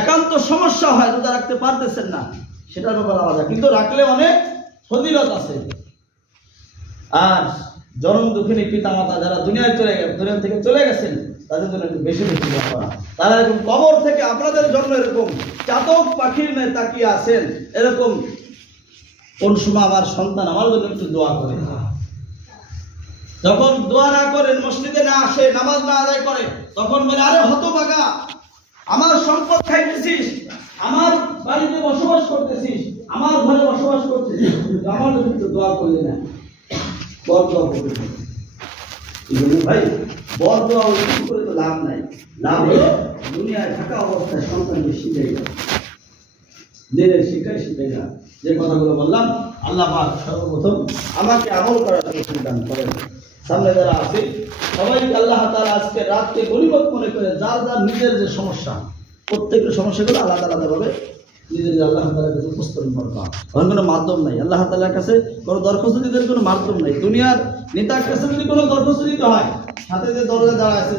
একান্ত সমস্যা হয়, রোজা রাখতে পারতেছেন না, সেটার ব্যাপার আলাদা, কিন্তু রাখলে অনেক ফজিলত আছে। আর জনম দুঃখিনী পিতা মাতা যারা দুনিয়া থেকে চলে গেছেন, তাদের জন্য একটু বেশি বেশি দোয়া করা। তারা এরকম কবর থেকে আপনাদের জন্য এরকম চাতক পাখির ন্যায় তাকিয়ে আছেন, এরকম কোন সময় আমার সন্তান আমার জন্য একটু দোয়া করে। যখন দোয়া না করেন, মসজিদে না আসে, নামাজ না আদায় করে, তখন বলে আরে হতভাগা, আমার সম্পদ খাইতেছিস, আমার বাড়িতে বসবাস করতেছিস, আমার ঘরে বসবাস করতেছিস, আমার জন্য একটু দোয়া করলি না। বদদোয়া করতে ভাই, বদদোয়া করে তো লাভ নাই। লাভ হলো দুনিয়ায় থাকা অবস্থায় সন্তানকে শিখে গেল, দিনের শিক্ষায় শিখে গেল। যে কথাগুলো বললাম, আল্লাহ পাক সর্বপ্রথম আমাকে আমল করার তৌফিক দান করেন। সামনে যারা আছে সবাইকে আল্লাহ তাআলা আজকে রাতকে গনিমত মনে করে যার যার নিজের যে সমস্যা, প্রত্যেকের সমস্যাগুলো আলাদা আলাদা ভাবে নিজের আল্লাহ তাআলার কাছে উপস্থাপন করবা। কোনো মাধ্যম নাই, আল্লাহ তাআলার কাছে কোনো দরখাস্ত দিতে কোনো মাধ্যম নাই। দুনিয়ার নেতার কাছে যদি কোনো দরখাস্ত দিতে হয়, সাথে যে দরজা দাঁড়া আছে